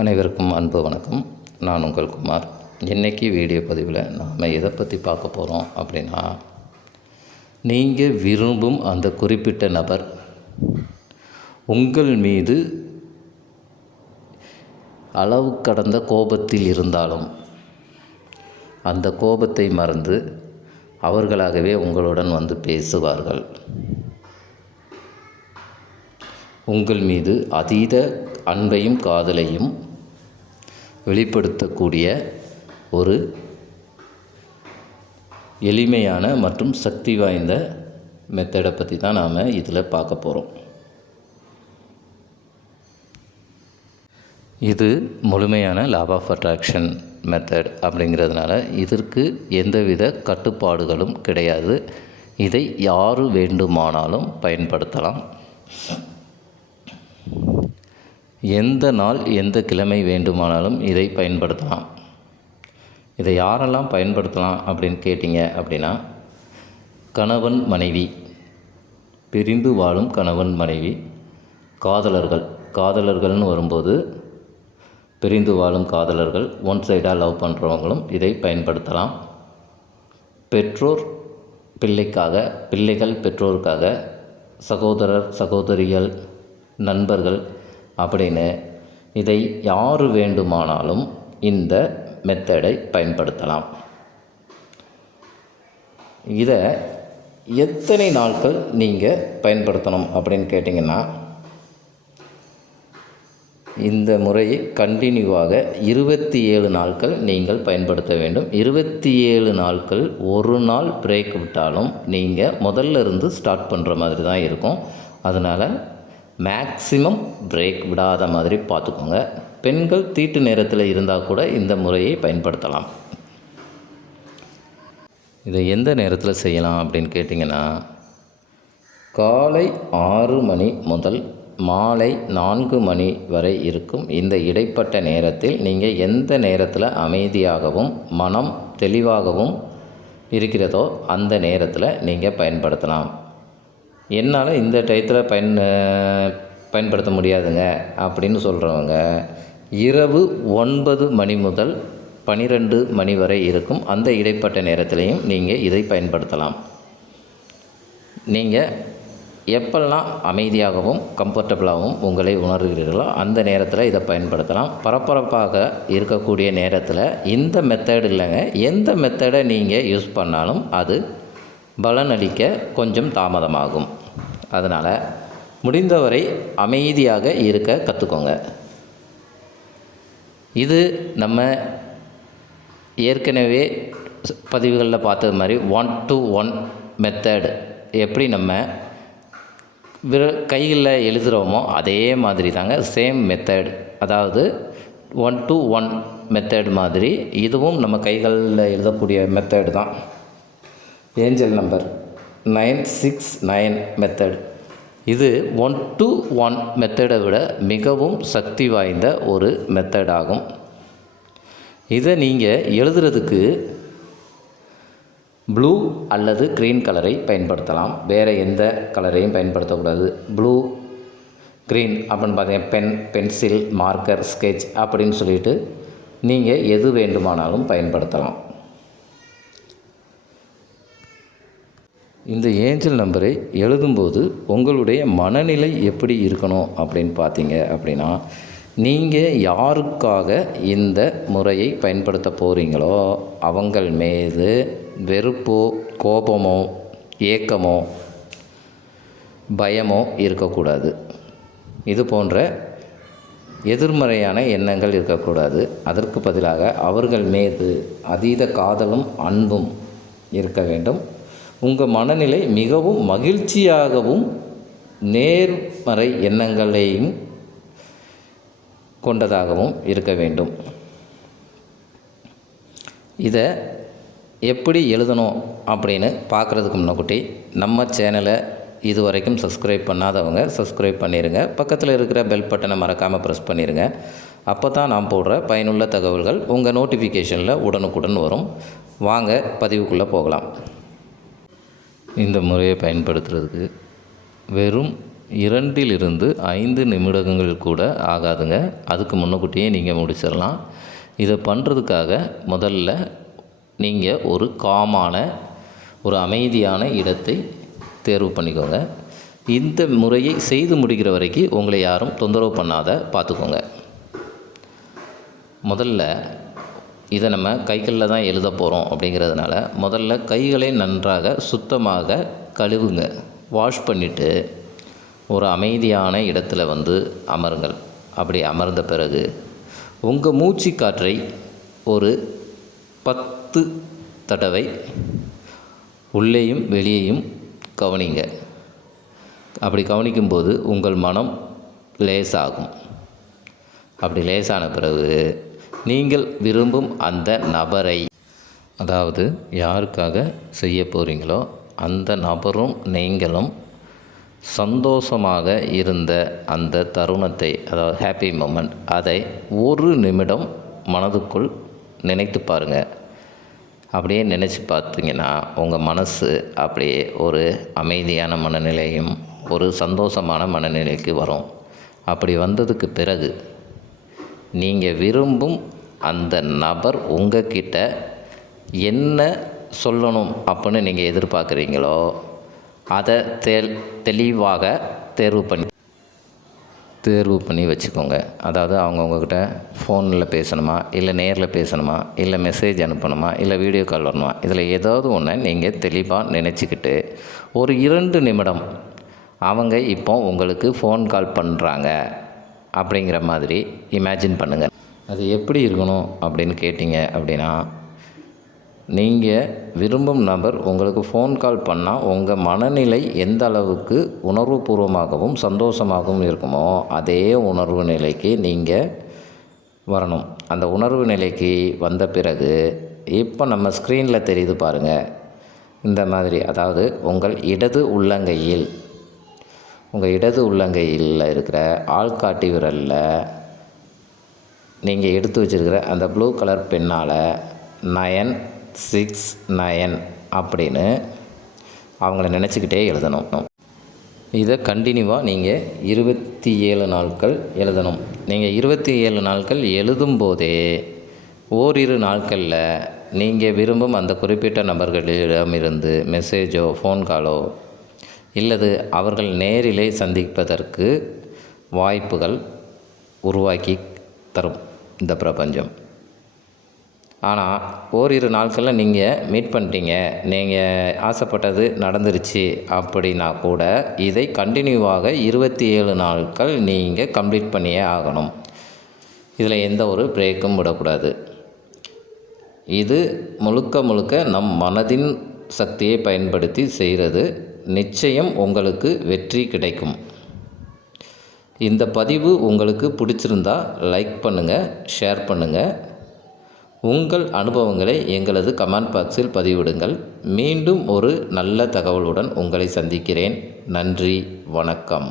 அனைவருக்கும் அன்பு வணக்கம். நான் உங்கள் குமார். இன்றைக்கி வீடியோ பதிவில் நாம் எதை பற்றி பார்க்க போகிறோம் அப்படின்னா, நீங்கள் விரும்பும் அந்த குறிப்பிட்ட நபர் உங்கள் மீது அளவு கடந்த கோபத்தில் இருந்தாலும் அந்த கோபத்தை மறந்து அவர்களாகவே உங்களுடன் வந்து பேசுவார்கள். உங்கள் மீது அதீத அன்பையும் காதலையும் வெளிப்படுத்தக்கூடிய ஒரு எளிமையான மற்றும் சக்தி வாய்ந்த மெத்தடை பற்றி தான் நாம் இதில் பார்க்க போகிறோம். இது முழுமையான லா ஆஃப் அட்ராக்ஷன் மெத்தட் அப்படிங்கிறதுனால இதற்கு எந்தவித கட்டுப்பாடுகளும் கிடையாது. இதை யார் வேண்டுமானாலும் பயன்படுத்தலாம். எந்த நாள் எந்த கிழமை வேண்டுமானாலும் இதை பயன்படுத்தலாம். இதை யாரெல்லாம் பயன்படுத்தலாம் அப்படின்னு கேட்டிங்க அப்படின்னா, கணவன் மனைவி, பிரிந்து வாழும் கணவன் மனைவி, காதலர்கள்னு வரும்போது பிரிந்து வாழும் காதலர்கள், ஒன் சைடாக லவ் பண்ணுறவங்களும் இதை பயன்படுத்தலாம். பெற்றோர் பிள்ளைக்காக, பிள்ளைகள் பெற்றோருக்காக, சகோதரர் சகோதரிகள், நண்பர்கள் அப்படின்னு இதை யார் வேண்டுமானாலும் இந்த மெத்தடை பயன்படுத்தலாம். இதை எத்தனை நாட்கள் நீங்கள் பயன்படுத்தணும் அப்படின்னு கேட்டிங்கன்னா, இந்த முறையை கண்டினியூவாக 27 நாட்கள் நீங்கள் பயன்படுத்த வேண்டும். 27 நாட்கள் ஒரு நாள் பிரேக் விட்டாலும் நீங்கள் முதல்ல இருந்து ஸ்டார்ட் பண்ணுற மாதிரி தான் இருக்கும். அதனால் மேக்ஸிமம் பிரேக் விடாத மாதிரி பார்த்துக்கோங்க. பெண்கள் தீட்டு நேரத்தில் இருந்தால் கூட இந்த முறையை பயன்படுத்தலாம். இதை எந்த நேரத்தில் செய்யலாம் அப்படின்னு கேட்டிங்கன்னா, காலை 6 மணி முதல் மாலை 4 மணி வரை இருக்கும் இந்த இடைப்பட்ட நேரத்தில் நீங்கள் எந்த நேரத்தில் அமைதியாகவும் மனம் தெளிவாகவும் இருக்கிறதோ அந்த நேரத்தில் நீங்கள் பயன்படுத்தலாம். என்னால் இந்த டயத்தில் பயன்படுத்த முடியாதுங்க அப்படின்னு சொல்கிறவங்க, இரவு 9 மணி முதல் 12 மணி வரை இருக்கும் அந்த இடைப்பட்ட நேரத்திலையும் நீங்கள் இதை பயன்படுத்தலாம். நீங்கள் எப்பெல்லாம் அமைதியாகவும் கம்ஃபர்டபுளாகவும் உங்களை உணர்கிறீர்களோ அந்த நேரத்தில் இதை பயன்படுத்தலாம். பரபரப்பாக இருக்கக்கூடிய நேரத்தில் இந்த மெத்தட் இல்லைங்க, எந்த மெத்தடை நீங்கள் யூஸ் பண்ணாலும் அது பலனளிக்க கொஞ்சம் தாமதமாகும். அதனால் முடிந்தவரை அமைதியாக இருக்க கற்றுக்கோங்க. இது நம்ம ஏற்கனவே பதிவுகளில் பார்த்தது மாதிரி 1 to 1 மெத்தட் எப்படி நம்ம கையில் எழுதுகிறோமோ அதே மாதிரி தாங்க, சேம் மெத்தட். அதாவது 1 to 1 மெத்தட் மாதிரி இதுவும் நம்ம கைகளில் எழுதக்கூடிய மெத்தட் தான். Angel number 969 method. இது 1 to 1 மெத்தடை விட மிகவும் சக்தி வாய்ந்த ஒரு மெத்தடாகும். இதை நீங்கள் எழுதுறதுக்கு ப்ளூ அல்லது க்ரீன் கலரை பயன்படுத்தலாம். வேறு எந்த கலரையும் பயன்படுத்தக்கூடாது. ப்ளூ, க்ரீன் அப்படின்னு பார்த்தீங்கன்னா பென்சில், மார்க்கர், ஸ்கெட்ச் அப்படின்னு சொல்லிட்டு நீங்கள் எது வேண்டுமானாலும் பயன்படுத்தலாம். இந்த ஏஞ்சல் நம்பரை எழுதும்போது உங்களுடைய மனநிலை எப்படி இருக்கணும் அப்படின்னு பார்த்தீங்க அப்படின்னா, நீங்கள் யாருக்காக இந்த முறையை பயன்படுத்த போகிறீங்களோ அவங்கள் மீது வெறுப்போ, கோபமோ, ஏக்கமோ, பயமோ இருக்கக்கூடாது. இது போன்ற எதிர்மறையான எண்ணங்கள் இருக்கக்கூடாது. அதற்கு பதிலாக அவர்கள் மீது அதீத காதலும் அன்பும் இருக்க வேண்டும். உங்கள் மனநிலை மிகவும் மகிழ்ச்சியாகவும் நேர்மறை எண்ணங்களையும் கொண்டதாகவும் இருக்க வேண்டும். இதை எப்படி எழுதணும் அப்படின்னு பார்க்குறதுக்கு முன்னாடி நம்ம சேனலை இது வரைக்கும் சப்ஸ்கிரைப் பண்ணாதவங்க சப்ஸ்கிரைப் பண்ணிடுங்க. பக்கத்தில் இருக்கிற பெல் பட்டனை மறக்காமல் ப்ரெஸ் பண்ணிடுங்க. அப்போ தான் நான் போடுற பயனுள்ள தகவல்கள் உங்கள் நோட்டிஃபிகேஷனில் உடனுக்குடன் வரும். வாங்க பதிவுக்குள்ளே போகலாம். இந்த முறையை பயன்படுத்துறதுக்கு வெறும் 2லிருந்து 5 நிமிடங்கள் கூட ஆகாதுங்க. அதுக்கு முன்னக்கூட்டியே நீங்கள் முடிச்சிடலாம். இதை பண்ணுறதுக்காக முதல்ல நீங்கள் ஒரு காமான ஒரு அமைதியான இடத்தை தேர்வு பண்ணிக்கோங்க. இந்த முறையை செய்து முடிக்கிற வரைக்கும் உங்களை யாரும் தொந்தரவு பண்ணாத பார்த்துக்கோங்க. முதல்ல இதை நம்ம கைகளில் தான் எழுத போகிறோம் அப்படிங்கிறதுனால முதல்ல கைகளை நன்றாக சுத்தமாக கழுவுங்க. வாஷ் பண்ணிவிட்டு ஒரு அமைதியான இடத்துல அமருங்கள். அப்படி அமர்ந்த பிறகு உங்கள் மூச்சு காற்றை ஒரு 10 தடவை உள்ளேயும் வெளியேயும் கவனிங்க. அப்படி கவனிக்கும்போது உங்கள் மனம் லேசாகும். அப்படி லேசான பிறகு நீங்கள் விரும்பும் அந்த நபரை, அதாவது யாருக்காக செய்ய போகிறீங்களோ அந்த நபரும் நீங்களும் சந்தோஷமாக இருந்த அந்த தருணத்தை, அதாவது ஹாப்பி மொமெண்ட், அதை 1 நிமிடம் மனதுக்குள் நினைத்து பாருங்கள். அப்படியே நினச்சி பார்த்தீங்கன்னா உங்கள் மனசு அப்படியே ஒரு அமைதியான மனநிலையும் ஒரு சந்தோஷமான மனநிலைக்கு வரும். அப்படி வந்ததுக்கு பிறகு நீங்கள் விரும்பும் அந்த நபர் உங்ககிட்ட என்ன சொல்லணும் அப்படின்னு நீங்கள் எதிர்பார்க்குறீங்களோ அதை தெளிவாக தேர்வு பண்ணி வச்சுக்கோங்க. அதாவது அவங்க உங்கள்கிட்ட ஃபோனில் பேசணுமா, இல்லை நேரில் பேசணுமா, இல்லை மெசேஜ் அனுப்பணுமா, இல்லை வீடியோ கால் வரணுமா, இதில் ஏதாவது ஒன்று நீங்கள் தெளிவாக நினச்சிக்கிட்டு ஒரு 2 நிமிடம் அவங்க இப்போ உங்களுக்கு ஃபோன் கால் பண்ணுறாங்க அப்படிங்கிற மாதிரி இமேஜின் பண்ணுங்கள். அது எப்படி இருக்கணும் அப்படின்னு கேட்டிங்க அப்படின்னா, நீங்கள் விரும்பும் நபர் உங்களுக்கு ஃபோன் கால் பண்ணால் உங்கள் மனநிலை எந்த அளவுக்கு உணர்வுபூர்வமாகவும் சந்தோஷமாகவும் இருக்குமோ அதே உணர்வு நிலைக்கு நீங்கள் வரணும். அந்த உணர்வு நிலைக்கு வந்த பிறகு இப்போ நம்ம ஸ்க்ரீனில் தெரியுது பாருங்கள், இந்த மாதிரி, அதாவது உங்கள் இடது உள்ளங்கையில் இருக்கிற ஆள்காட்டி விரலில் நீங்கள் எடுத்து வச்சுருக்கிற அந்த ப்ளூ கலர் பெண்ணால் 969 அப்படின்னு அவங்கள நினச்சிக்கிட்டே எழுதணும். இதை கண்டினியூவாக நீங்கள் 27 நாட்கள் எழுதணும். நீங்கள் 27 நாட்கள் எழுதும்போதே ஓரிரு நாட்களில் நீங்கள் விரும்பும் அந்த குறிப்பிட்ட நபர்களிடமிருந்து மெசேஜோ ஃபோன் காலோ இல்லது அவர்கள் நேரிலே சந்திப்பதற்கு வாய்ப்புகள் உருவாக்கி தரும் இந்த பிரபஞ்சம். ஆனால் ஓரிரு நாட்களில் நீங்கள் மீட் பண்ணிட்டீங்க, நீங்கள் ஆசைப்பட்டது நடந்துருச்சு அப்படின்னா கூட இதை கண்டினியூவாக 27 நாட்கள் நீங்கள் கம்ப்ளீட் பண்ணியே ஆகணும். இதில் எந்த ஒரு பிரேக்கும் விடக்கூடாது. இது முழுக்க நம் மனதின் சக்தியை பயன்படுத்தி செய்கிறது. நிச்சயம் உங்களுக்கு வெற்றி கிடைக்கும். இந்த பதிவு உங்களுக்கு பிடிச்சிருந்தா லைக் பண்ணுங்கள், ஷேர் பண்ணுங்கள். உங்கள் அனுபவங்களை எங்களது கமெண்ட் பாக்ஸில் பதிவிடுங்கள். மீண்டும் ஒரு நல்ல தகவலுடன் உங்களை சந்திக்கிறேன். நன்றி, வணக்கம்.